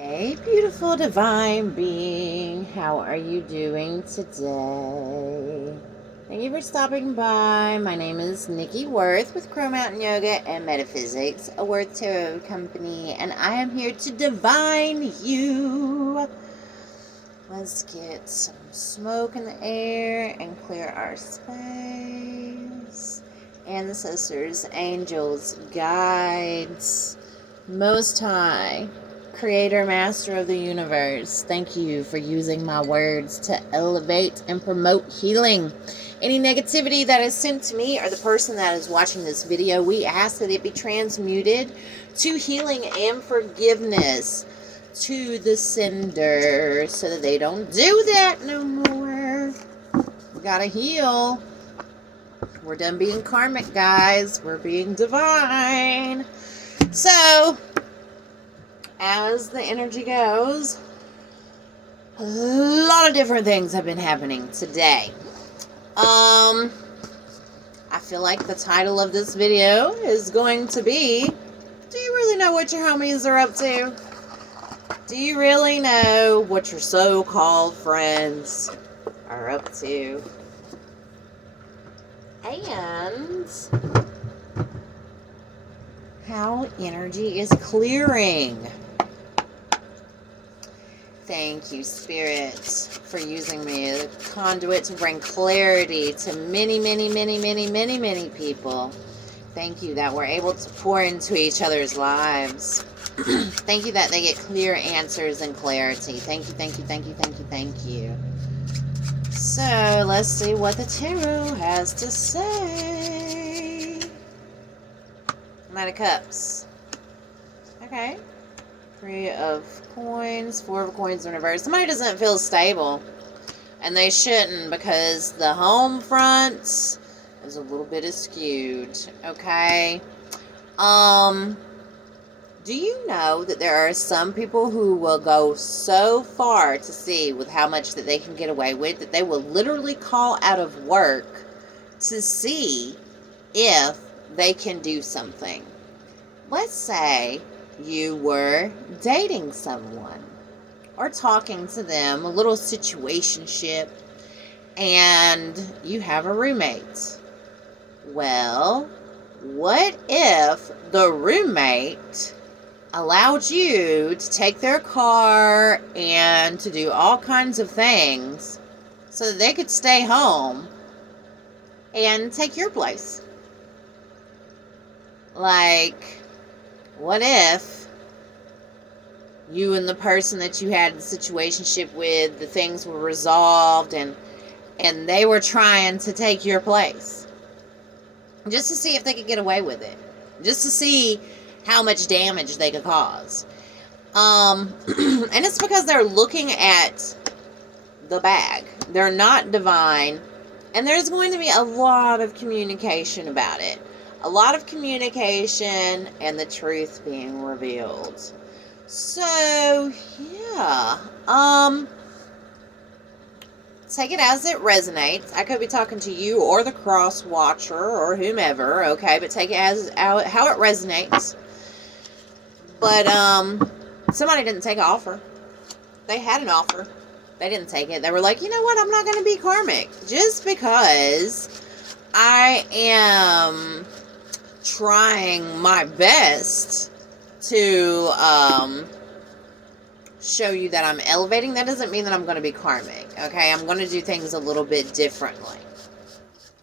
Hey, beautiful divine being, how are you doing today? Thank you for stopping by. My name is Nikki Worth with Crow Mountain Yoga and Metaphysics, a Worth Tarot company, and I am here to divine you. Let's get some smoke in the air and clear our space. Ancestors, angels, guides, Most High, Creator, Master of the Universe, thank you for using my words to elevate and promote healing. Any negativity that is sent to me or the person that is watching this video, we ask that it be transmuted to healing and forgiveness to the sender so that they don't do that no more. We gotta heal. We're done being karmic, guys. We're being divine. So, as the energy goes, a lot of different things have been happening today. I feel like the title of this video is going to be, do you really know what your homies are up to? Do you really know what your so-called friends are up to? And how energy is clearing. Thank you, Spirit, for using me as a conduit to bring clarity to many, many, many, many, many, many people. Thank you that we're able to pour into each other's lives. Thank you that they get clear answers and clarity. Thank you, thank you, thank you, thank you, thank you. So, let's see what the tarot has to say. Knight of Cups. Okay. Three of Coins, Four of Coins in reverse. Somebody doesn't feel stable. And they shouldn't, because the home front is a little bit skewed. Okay? Do you know that there are some people who will go so far to see with how much that they can get away with that they will literally call out of work to see if they can do something? Let's say you were dating someone or talking to them, a little situationship, and you have a roommate. Well, what if the roommate allowed you to take their car and to do all kinds of things so that they could stay home and take your place? Like, what if you and the person that you had the situationship with, the things were resolved and they were trying to take your place just to see if they could get away with it, just to see how much damage they could cause. And it's because they're looking at the bag. They're not divine, and there's going to be a lot of communication about it. A lot of communication and the truth being revealed. So, yeah. Take it as it resonates. I could be talking to you or the cross watcher or whomever, okay? But take it as how it resonates. But, somebody didn't take an offer. They had an offer. They didn't take it. They were like, you know what? I'm not going to be karmic. Just because I am trying my best to show you that I'm elevating, that doesn't mean that I'm going to be karmic. Okay, I'm going to do things a little bit differently.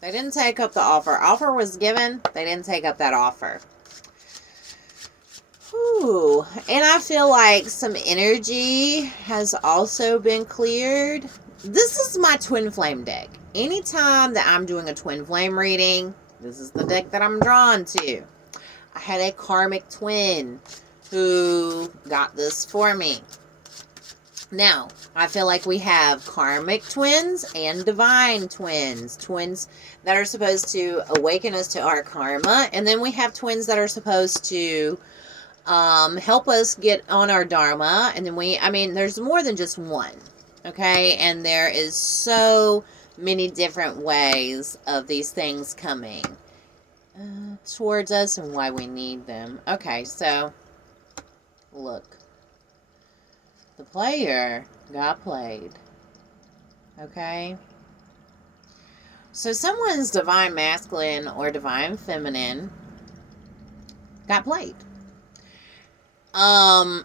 They didn't take up the offer. Offer was given. They didn't take up that offer. Whew. And I feel like some energy has also been cleared. This is my Twinflame deck. Anytime that I'm doing a Twinflame reading, this is the deck that I'm drawn to. I had a karmic twin who got this for me. Now, I feel like we have karmic twins and divine twins. Twins that are supposed to awaken us to our karma. And then we have twins that are supposed to help us get on our dharma. And then there's more than just one. Okay? And there is so many different ways of these things coming towards us and why we need them. Okay, so look. The player got played. Okay? So someone's divine masculine or divine feminine got played. But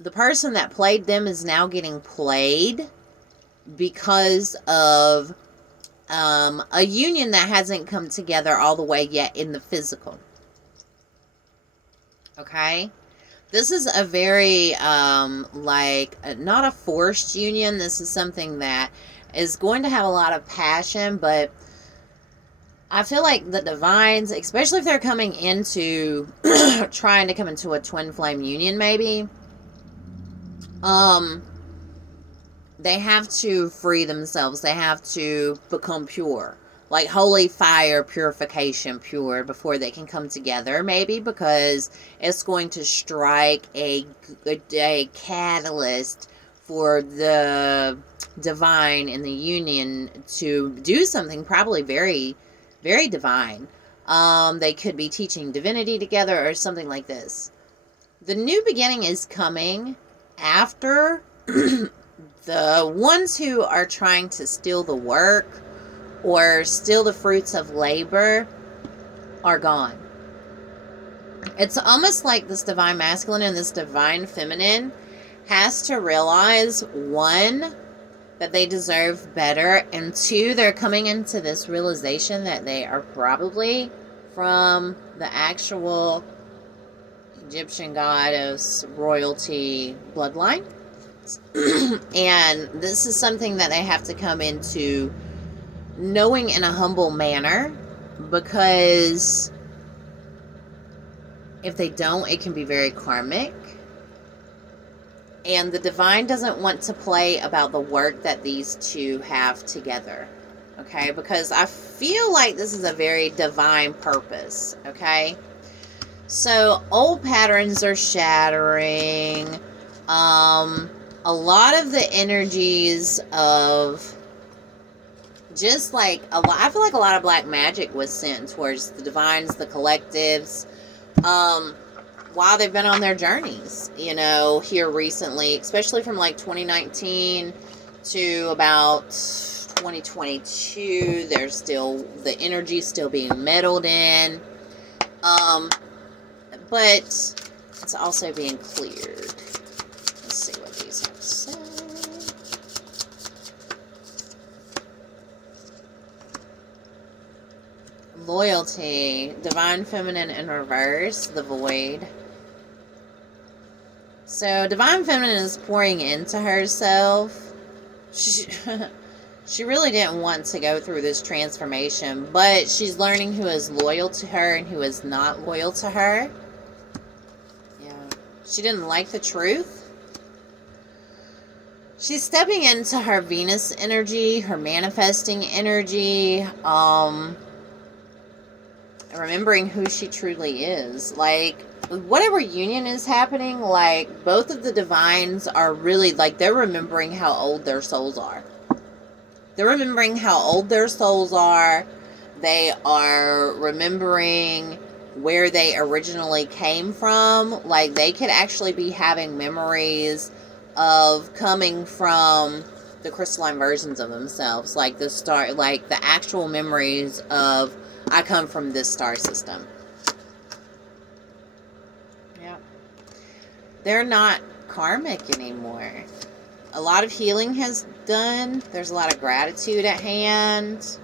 the person that played them is now getting played because of a union that hasn't come together all the way yet in the physical. Okay? This is a very, not a forced union. This is something that is going to have a lot of passion, but I feel like the divines, especially if they're coming into, trying to come into a twin flame union maybe, they have to free themselves. They have to become pure. Like holy fire purification pure before they can come together, maybe, because it's going to strike a catalyst for the divine in the union to do something probably very, very divine. They could be teaching divinity together or something like this. The new beginning is coming after the ones who are trying to steal the work or steal the fruits of labor are gone. It's almost like this divine masculine and this divine feminine has to realize, one, that they deserve better, and two, they're coming into this realization that they are probably from the actual Egyptian goddess royalty bloodline. And this is something that they have to come into knowing in a humble manner, because if they don't, it can be very karmic. And the divine doesn't want to play about the work that these two have together, okay? Because I feel like this is a very divine purpose, okay? So old patterns are shattering. A lot of the energies of just like I feel like a lot of black magic was sent towards the divines, the collectives, while they've been on their journeys, you know, here recently, especially from like 2019 to about 2022. There's still the energy still being meddled in, but it's also being cleared. Let's see what these have to say. Loyalty, divine feminine in reverse, the void. So divine feminine is pouring into herself. She really didn't want to go through this transformation, but she's learning who is loyal to her and who is not loyal to her. Yeah, she didn't like the truth. She's stepping into her Venus energy, her manifesting energy, remembering who she truly is. Like, whatever union is happening, like, both of the divines are really, like, they're remembering how old their souls are. They're remembering how old their souls are. They are remembering where they originally came from. Like, they could actually be having memories of coming from the crystalline versions of themselves. Like, the star, like, the actual memories of, I come from this star system. Yeah. They're not karmic anymore. A lot of healing has done. There's a lot of gratitude at hand.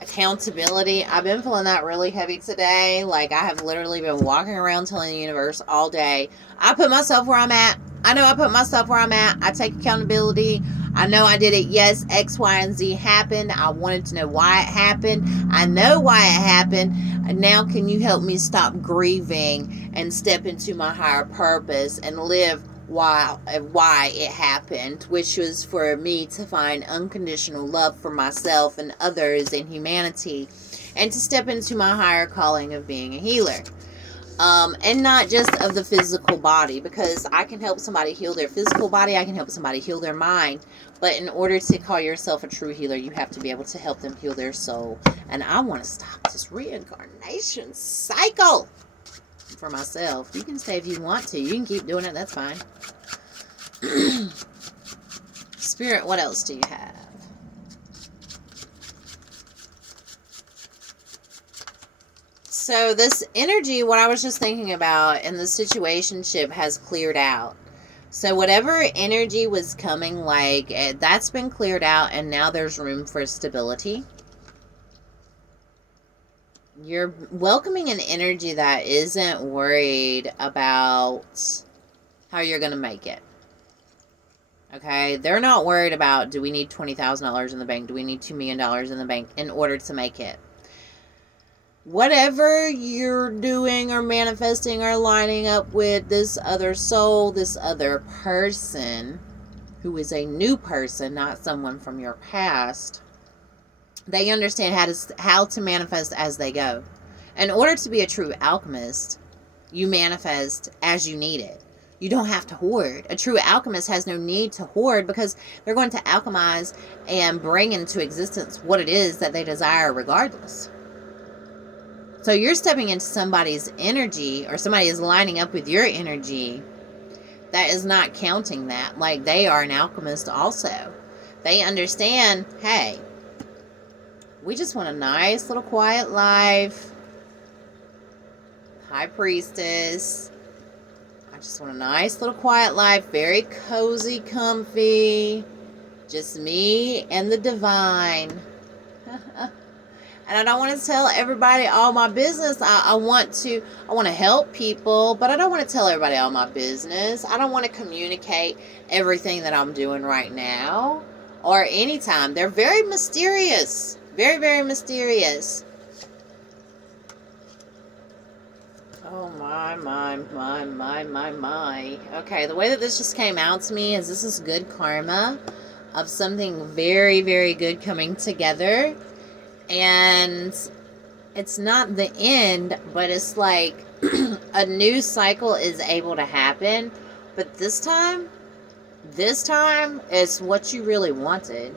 Accountability. I've been feeling that really heavy today. Like, I have literally been walking around telling the universe all day, I put myself where I'm at. I know I put myself where I'm at. I take accountability. I know I did it. Yes, X, Y, and Z happened. I wanted to know why it happened. I know why it happened. And now can you help me stop grieving and step into my higher purpose and live why it happened, which was for me to find unconditional love for myself and others and humanity, and to step into my higher calling of being a healer. And not just of the physical body, because I can help somebody heal their physical body, I can help somebody heal their mind, but in order to call yourself a true healer, you have to be able to help them heal their soul. And I want to stop this reincarnation cycle. for myself. You can stay if you want to. You can keep doing it. That's fine. Spirit, what else do you have? So this energy, what I was just thinking about, and the situationship has cleared out. So whatever energy was coming, like, that's been cleared out, and now there's room for stability. You're welcoming an energy that isn't worried about how you're going to make it. Okay? They're not worried about, do we need $20,000 in the bank? Do we need $2 million in the bank in order to make it? Whatever you're doing or manifesting or lining up with this other soul, this other person, who is a new person, not someone from your past, they understand how to manifest as they go. In order to be a true alchemist, you manifest as you need it. You don't have to hoard. A true alchemist has no need to hoard because they're going to alchemize and bring into existence what it is that they desire regardless. So you're stepping into somebody's energy, or somebody is lining up with your energy that is not counting that. Like, they are an alchemist also. They understand, hey, we just want a nice little quiet life. High Priestess. I just want a nice little quiet life. Very cozy, comfy. Just me and the divine. And I don't want to tell everybody all my business. I want to help people, but I don't want to tell everybody all my business. I don't want to communicate everything that I'm doing right now or anytime. They're very mysterious. Very, very mysterious. Oh, my. Okay, the way that this just came out to me is this is good karma of something very, very good coming together. And it's not the end, but it's like a new cycle is able to happen. But this time it's what you really wanted.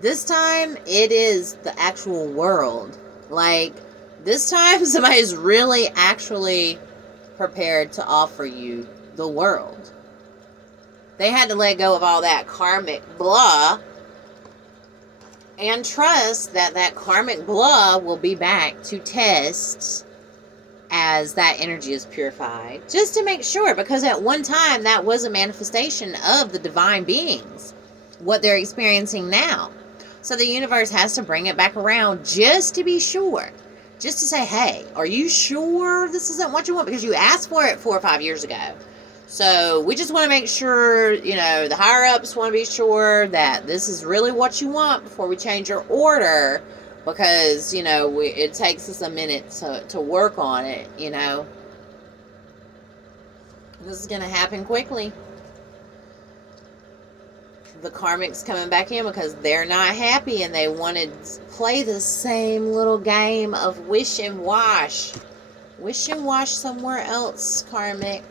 This time it is the actual world. Like, this time somebody is really actually prepared to offer you the world. They had to let go of all that karmic blah and trust that that karmic blah will be back to test as that energy is purified. Just to make sure, because at one time that was a manifestation of the divine beings, what they're experiencing now. So the universe has to bring it back around just to be sure. Just to say, hey, are you sure this isn't what you want? Because you asked for it 4 or 5 years ago. So we just want to make sure, the higher-ups want to be sure that this is really what you want before we change your order. Because, it takes us a minute to work on it, This is going to happen quickly. The karmic's coming back in because they're not happy and they want to play the same little game of wish and wash. Wish and wash somewhere else, karmic.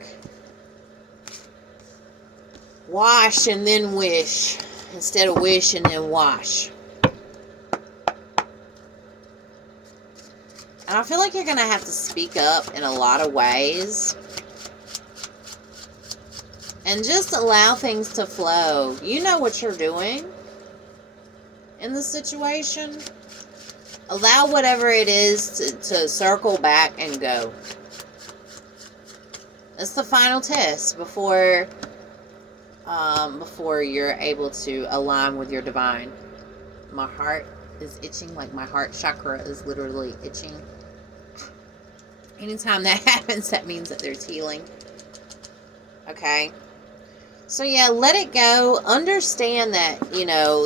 Wash and then wish instead of wish and then wash. And I feel like you're going to have to speak up in a lot of ways. And just allow things to flow. You know what you're doing in the situation. Allow whatever it is to circle back and go. It's the final test before you're able to align with your divine. My heart is itching, like my heart chakra is literally itching. Anytime that happens, that means that there's healing. Okay? So yeah, let it go. Understand that,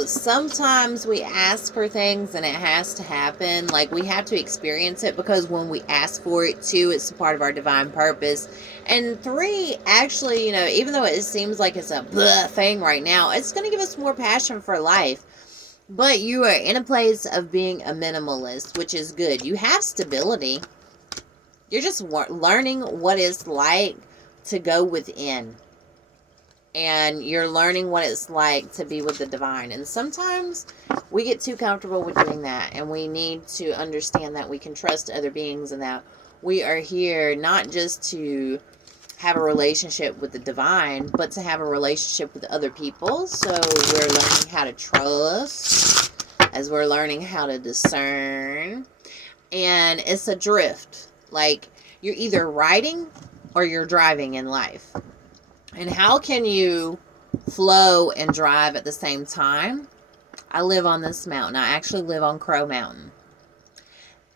sometimes we ask for things and it has to happen. Like, we have to experience it because when we ask for it, 2, it's a part of our divine purpose. And 3, actually, even though it seems like it's a blah thing right now, it's going to give us more passion for life. But you are in a place of being a minimalist, which is good. You have stability. You're just learning what it's like to go within. And you're learning what it's like to be with the divine. And sometimes we get too comfortable with doing that. And we need to understand that we can trust other beings and that We are here not just to have a relationship with the divine, but to have a relationship with other people. So we're learning how to trust, as we're learning how to discern. And it's a drift. Like, you're either riding or you're driving in life. And how can you flow and drive at the same time? I live on this mountain. I actually live on Crow Mountain.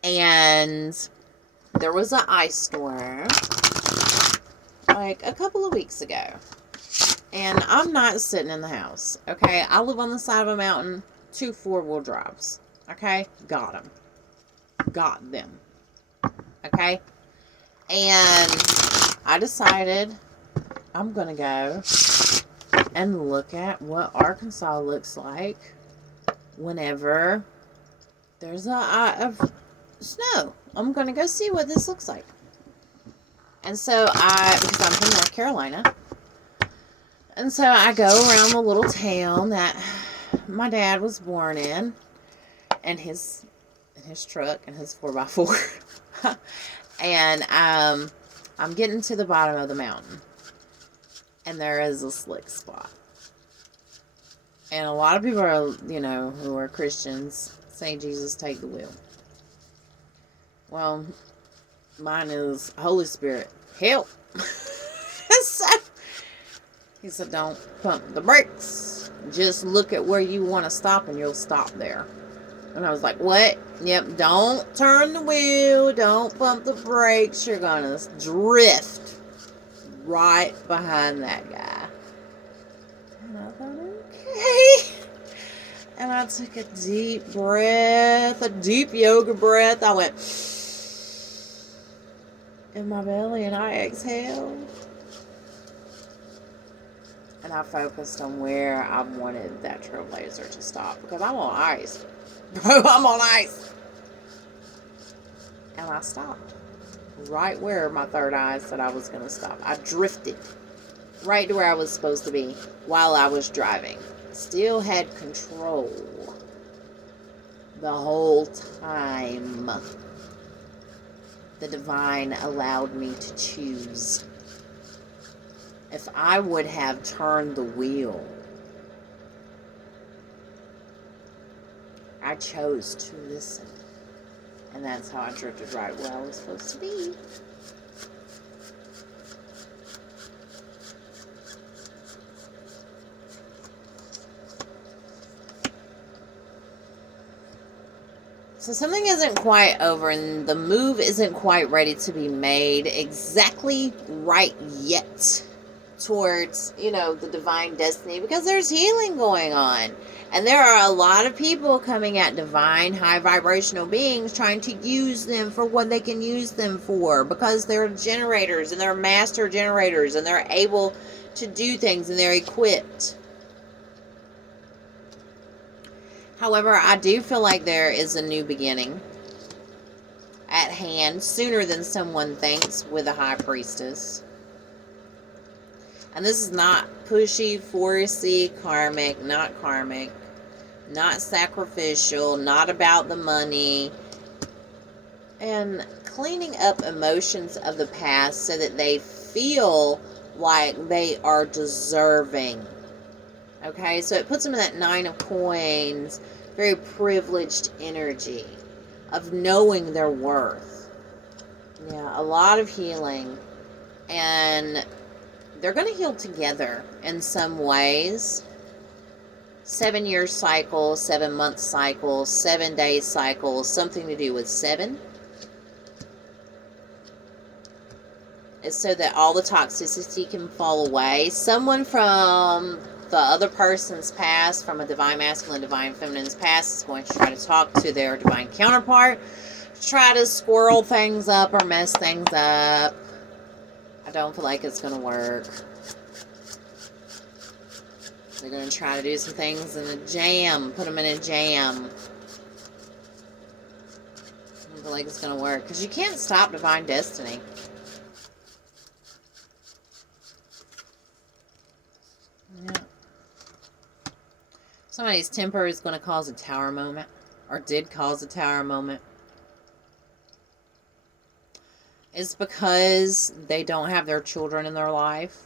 And there was an ice storm like a couple of weeks ago. And I'm not sitting in the house. Okay? I live on the side of a mountain. 2 4-wheel drives. Okay? Got them. Got them. Okay? And I decided I'm going to go and look at what Arkansas looks like whenever there's a snow. I'm going to go see what this looks like. And so because I'm from North Carolina, and so I go around the little town that my dad was born in, and his truck and his 4x4. And I'm getting to the bottom of the mountain, and there is a slick spot. And a lot of people are, who are Christians, say, Jesus, take the wheel. Well, mine is, Holy Spirit, help. So he said, don't pump the brakes. Just look at where you want to stop, and you'll stop there. And I was like, what? Yep, don't turn the wheel. Don't pump the brakes. You're going to drift right behind that guy. And I thought, okay. And I took a deep breath, a deep yoga breath. I went in my belly, and I exhaled. And I focused on where I wanted that trailblazer to stop, because I'm on ice. Bro, I'm on ice. And I stopped right where my third eye said I was going to stop. I drifted right to where I was supposed to be while I was driving. Still had control the whole time. The divine allowed me to choose. If I would have turned the wheel, I chose to listen. And that's how I drifted right where I was supposed to be. So something isn't quite over, and the move isn't quite ready to be made exactly right yet towards, the divine destiny, because there's healing going on. And there are a lot of people coming at divine, high vibrational beings trying to use them for what they can use them for, because they're generators, and they're master generators, and they're able to do things, and they're equipped. However, I do feel like there is a new beginning at hand sooner than someone thinks with a high priestess. And this is not pushy, forcey, karmic, not sacrificial, not about the money. And cleaning up emotions of the past so that they feel like they are deserving. Okay, so it puts them in that 9 of coins, very privileged energy of knowing their worth. Yeah, a lot of healing. And they're going to heal together in some ways. 7-year cycle, 7-month cycle, 7-day cycle, something to do with 7. It's so that all the toxicity can fall away. Someone from the other person's past, from a divine masculine, divine feminine's past, is going to try to talk to their divine counterpart, try to squirrel things up or mess things up. I don't feel like it's going to work. They're going to try to do some things in a jam, put them in a jam. I don't feel like it's going to work, because you can't stop divine destiny. Yeah. Somebody's temper is going to cause a tower moment, or did cause a tower moment. It's because they don't have their children in their life,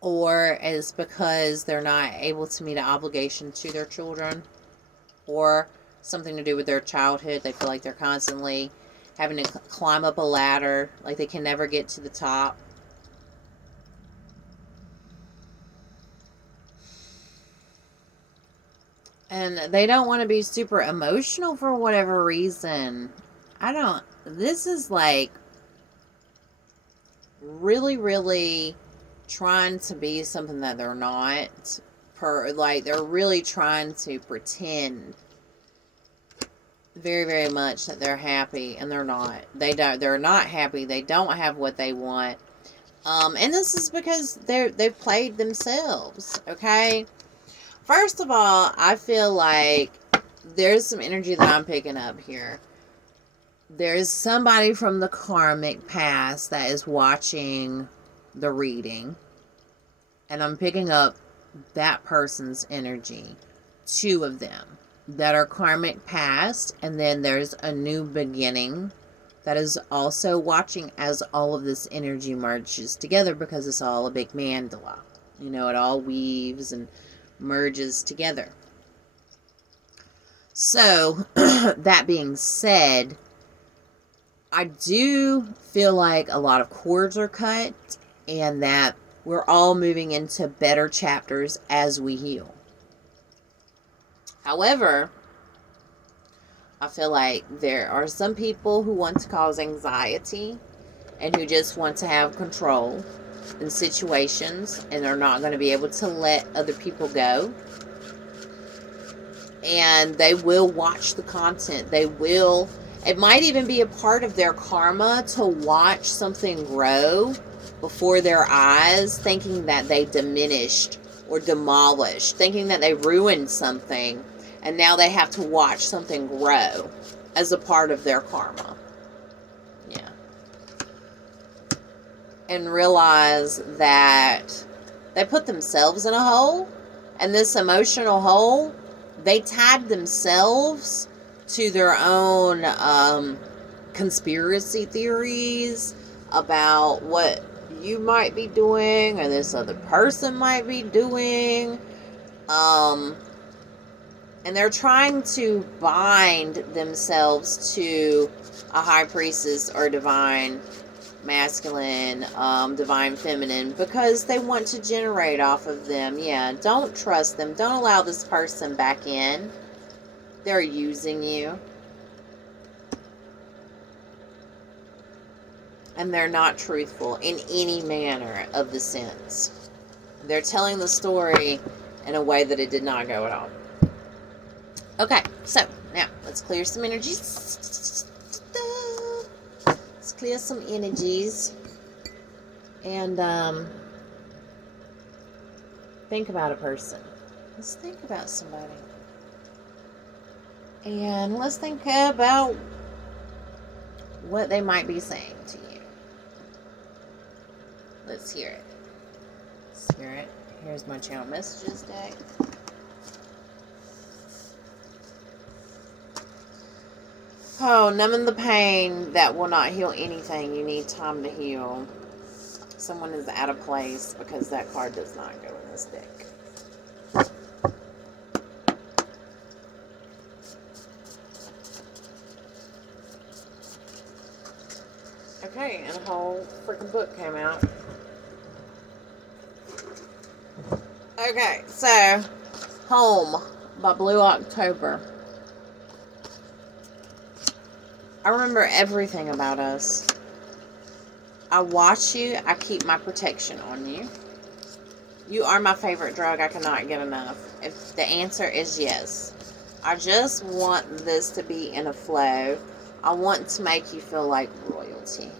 or it's because they're not able to meet an obligation to their children, or something to do with their childhood. They feel like they're constantly having to climb up a ladder, like they can never get to the top. And they don't want to be super emotional for whatever reason. This is like really, really trying to be something that they're not. Like, they're really trying to pretend very, very much that they're happy, and they're not. They're not happy. They don't have what they want. And this is because they've played themselves, okay? First of all, I feel like there's some energy that I'm picking up here. There's somebody from the karmic past that is watching the reading. And I'm picking up that person's energy. 2 of them that are karmic past. And then there's a new beginning that is also watching as all of this energy merges together, because it's all a big mandala. You know, it all weaves and merges together. So, that being said, I do feel like a lot of cords are cut, and that we're all moving into better chapters as we heal. However, I feel like there are some people who want to cause anxiety and who just want to have control in situations, and they're not going to be able to let other people go. And they will watch the content. It might even be a part of their karma to watch something grow before their eyes, thinking that they diminished or demolished, thinking that they ruined something, and now they have to watch something grow as a part of their karma. Yeah. And realize that they put themselves in a hole, and this emotional hole, they tied themselves to their own conspiracy theories about what you might be doing or this other person might be doing. And they're trying to bind themselves to a high priestess or divine masculine, divine feminine, because they want to generate off of them. Yeah, don't trust them. Don't allow this person back in. They're using you. And they're not truthful in any manner of the sense. They're telling the story in a way that it did not go at all. Okay, so now let's clear some energies. Let's clear some energies. And think about a person. Let's think about somebody. And let's think about what they might be saying to you. Let's hear it. Spirit, here's my channel messages deck. Oh, numbing the pain that will not heal anything. You need time to heal. Someone is out of place because that card does not go in this deck. Okay, and a whole freaking book came out. Okay, so Home by Blue October. I remember everything about us. I watch you. I keep my protection on you. You are my favorite drug. I cannot get enough. If the answer is yes. I just want this to be in a flow. I want to make you feel like royalty.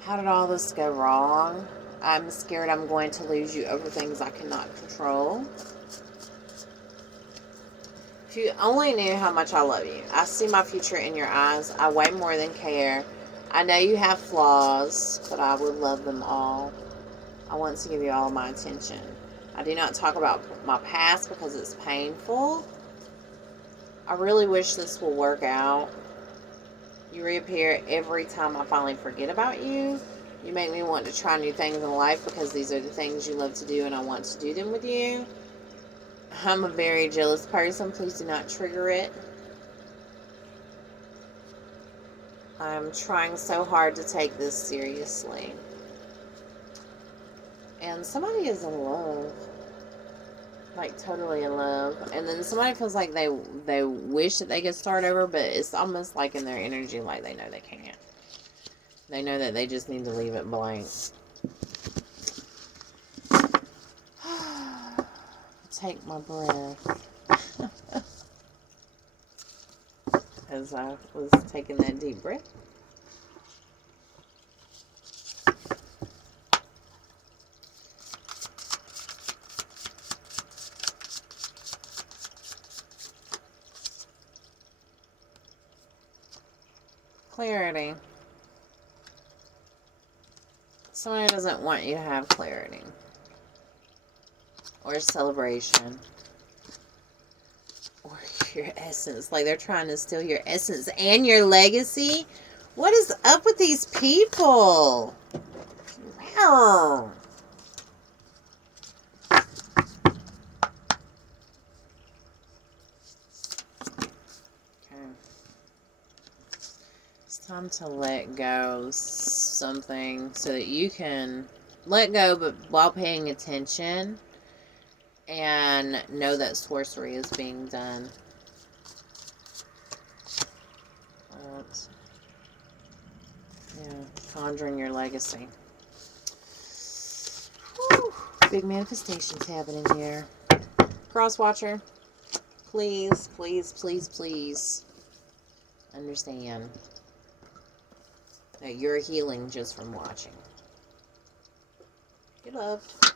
How did all this go wrong? I'm scared I'm going to lose you over things I cannot control. If you only knew how much I love you. I see my future in your eyes. I weigh more than care. I know you have flaws, but I would love them all. I want to give you all my attention. I do not talk about my past because it's painful. I really wish this will work out. You reappear every time I finally forget about you. You make me want to try new things in life because these are the things you love to do and I want to do them with you. I'm a very jealous person. Please do not trigger it. I'm trying so hard to take this seriously. And somebody is in love. Like, totally in love. And then somebody feels like they wish that they could start over, but it's almost like in their energy, like they know they can't. They know that they just need to leave it blank. Take my breath. As I was taking that deep breath. Clarity. Somebody doesn't want you to have clarity. Or celebration. Or your essence. Like they're trying to steal your essence and your legacy. What is up with these people? Wow. Okay. It's time to let go something so that you can let go, but while paying attention and know that sorcery is being done. Yeah, conjuring your legacy. Whew. Big manifestations happening here. Crosswatcher, please, please, please, please understand that you're healing just from watching. You're loved.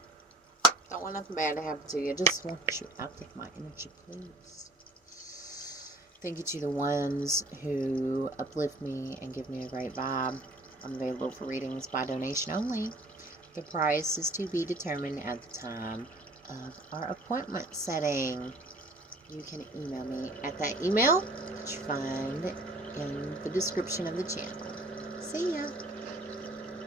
Don't want nothing bad to happen to you. Just want you out of my energy, please. Thank you to the ones who uplift me and give me a great vibe. I'm available for readings by donation only. The price is to be determined at the time of our appointment setting. You can email me at that email that you find in the description of the channel. See ya!